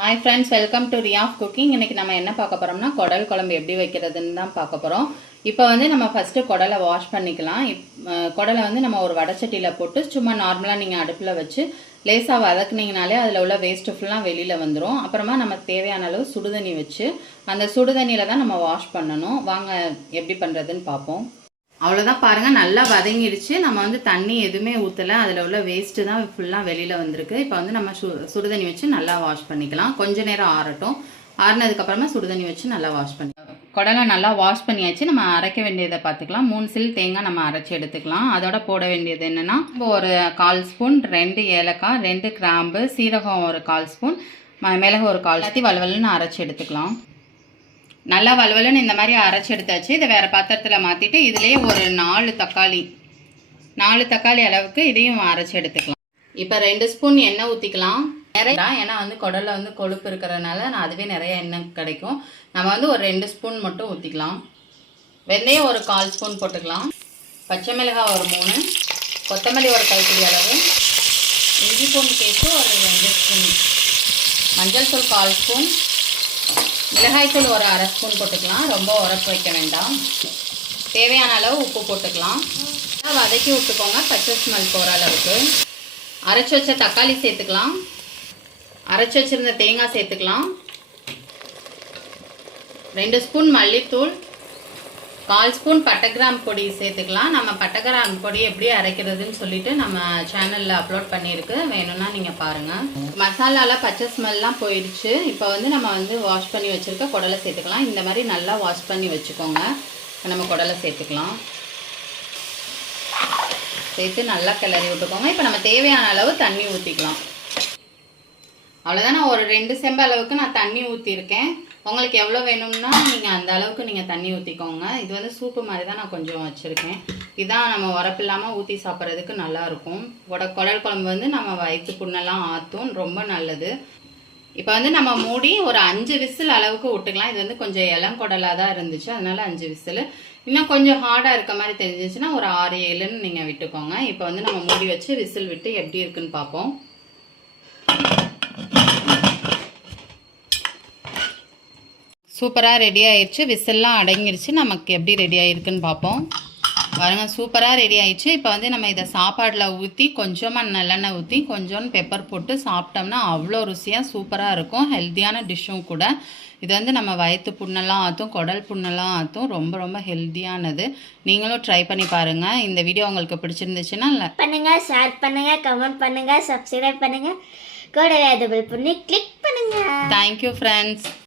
Hi friends, welcome to ரியாஃப் cooking. இன்றைக்கி நம்ம என்ன பார்க்க போகிறோம்னா குடல் குழம்பு எப்படி வைக்கிறதுன்னு தான் பார்க்க போகிறோம். இப்போ நம்ம ஃபஸ்ட்டு குடலை வாஷ் பண்ணிக்கலாம். குடலை நம்ம ஒரு வடைச்சட்டியில் போட்டு சும்மா நார்மலாக நீங்கள் அடுப்பில் வச்சு லேசாக வதக்குனீங்கனாலே அதில் உள்ள வேஸ்ட்டு ஃபுல்லாக வெளியில் வந்துடும். அப்புறமா நம்ம தேவையான அளவு சுடுதண்ணி வச்சு அந்த சுடுதண்ணியில் தான் நம்ம வாஷ் பண்ணணும். வாங்க எப்படி பண்ணுறதுன்னு பார்ப்போம். அவ்வளோதான் பாருங்கள், நல்லா வதங்கிடுச்சு. நம்ம தண்ணி எதுவுமே ஊற்றலை, அதில் உள்ள வேஸ்ட்டு தான் ஃபுல்லாக வெளியில் வந்திருக்கு. இப்போ நம்ம சுடுதண்ணி வச்சு நல்லா வாஷ் பண்ணிக்கலாம். கொஞ்ச நேரம் ஆறட்டும். ஆறினதுக்கப்புறமா சுடுதண்ணி வச்சு நல்லா வாஷ் பண்ணிக்கலாம். குடலை நல்லா வாஷ் பண்ணியாச்சு. நம்ம அரைக்க வேண்டியதை பார்த்துக்கலாம். 3 சில் தேங்காய் நம்ம அரைச்சி எடுத்துக்கலாம். அதோட போட வேண்டியது என்னென்னா, ஒரு 1/4 ஸ்பூன் 2 ஏலக்காய், 2 கிராம்பு, சீரகம் ஒரு 1/4 ஸ்பூன், மிளகு ஒரு 1/4, எல்லாத்தையும் வலுவலுன்னு அரைச்சி எடுத்துக்கலாம். நல்லா வலுவலுன்னு இந்த மாதிரி அரைச்சி எடுத்தாச்சு. இதை வேறு பாத்திரத்தில் மாற்றிட்டு இதுலேயே ஒரு 4 தக்காளி அளவுக்கு இதையும் அரைச்சி எடுத்துக்கலாம். இப்போ 2 ஸ்பூன் எண்ணெய் ஊற்றிக்கலாம். நிறையா ஏன்னா குடலில் கொழுப்பு இருக்கிறதுனால அதுவே நிறைய எண்ணெய் கிடைக்கும். நம்ம ஒரு 2 ஸ்பூன் மட்டும் ஊற்றிக்கலாம். வெந்தயம் ஒரு 1/4 ஸ்பூன் போட்டுக்கலாம். பச்சை மிளகாய் ஒரு 3, கொத்தமல்லி ஒரு கைப்பிடி அளவு, இஞ்சி பூண்டு பேஸ்ட்டு ஒரு 2 ஸ்பூன், மஞ்சள் தூள் 1/4 ஸ்பூன், மிளகாய்த்தூள் ஒரு 1/2 ஸ்பூன் போட்டுக்கலாம். ரொம்ப உரப்பு வைக்க வேண்டாம். தேவையான அளவு உப்பு போட்டுக்கலாம். வதக்கி விட்டுக்கோங்க, பச்சை ஸ்மெல் போகிற அளவுக்கு. அரைச்சி வச்ச தக்காளி சேர்த்துக்கலாம். அரைச்சி வச்சுருந்த தேங்காய் சேர்த்துக்கலாம். 2 ஸ்பூன் மல்லித்தூள், 1/4 ஸ்பூன் பட்டைக்கிராம்பு பொடி சேர்த்துக்கலாம். நம்ம பட்டைக்கிராம்பு பொடி எப்படி அரைக்கிறதுன்னு சொல்லிட்டு நம்ம சேனலில் அப்லோட் பண்ணியிருக்கு, வேணும்னா நீங்கள் பாருங்கள். மசாலாலாம் பச்சை ஸ்மெல்லாம் போயிடுச்சு. இப்போ நம்ம வாஷ் பண்ணி வச்சுருக்க குடலை சேர்த்துக்கலாம். இந்த மாதிரி நல்லா வாஷ் பண்ணி வச்சுக்கோங்க. நம்ம குடலை சேர்த்துக்கலாம். சேர்த்து நல்லா கிளறி விட்டுக்கோங்க. இப்போ நம்ம தேவையான அளவு தண்ணி ஊற்றிக்கலாம். அவ்வளோதான். நான் ஒரு 2 செம்பு அளவுக்கு நான் தண்ணி ஊற்றிருக்கேன். உங்களுக்கு எவ்வளோ வேணும்னா நீங்கள் அந்த அளவுக்கு நீங்கள் தண்ணி ஊற்றிக்கோங்க. இது சூப்பு மாதிரி தான் நான் கொஞ்சம் வச்சுருக்கேன். இதான் நம்ம உரப்பு இல்லாமல் ஊற்றி சாப்பிட்றதுக்கு நல்லாயிருக்கும். குடல் குழம்பு நம்ம வயிற்று புண்ணெல்லாம் ஆற்றும், ரொம்ப நல்லது. இப்போ நம்ம மூடி ஒரு 5 விசில் அளவுக்கு விட்டுக்கலாம். இது கொஞ்சம் இளங்குடலாக தான் இருந்துச்சு, அதனால 5 விசில். இன்னும் கொஞ்சம் ஹார்டாக இருக்க மாதிரி தெரிஞ்சிச்சுன்னா ஒரு 6-7ன்னு நீங்கள் விட்டுக்கோங்க. இப்போ நம்ம மூடி வச்சு விசில் விட்டு எப்படி இருக்குன்னு பார்ப்போம். சூப்பராக ரெடி ஆயிடுச்சு. விசில்லாம் அடங்கிடுச்சு. நமக்கு எப்படி ரெடி ஆகிருக்குன்னு பார்ப்போம். பாருங்கள், சூப்பராக ரெடி ஆயிடுச்சு. இப்போ நம்ம இதை சாப்பாடில் ஊற்றி கொஞ்சமாக நல்லெண்ணெய் ஊற்றி கொஞ்சோன்னு பெப்பர் போட்டு சாப்பிட்டோம்னா அவ்வளோ ருசியாக சூப்பராக இருக்கும். ஹெல்த்தியான டிஷ்ஷும் கூட. இது நம்ம வயிற்று புண்ணெல்லாம் ஆற்றும், குடல் புண்ணெல்லாம் ஆற்றும். ரொம்ப ரொம்ப ஹெல்த்தியானது. நீங்களும் ட்ரை பண்ணி பாருங்கள். இந்த வீடியோ உங்களுக்கு பிடிச்சிருந்துச்சுன்னா லைக் பண்ணுங்கள், ஷேர் பண்ணுங்கள், கமெண்ட் பண்ணுங்கள், சப்ஸ்கிரைப் பண்ணுங்கள், கூடவே பெல் பண்ணி கிளிக் பண்ணுங்கள். Thank you friends.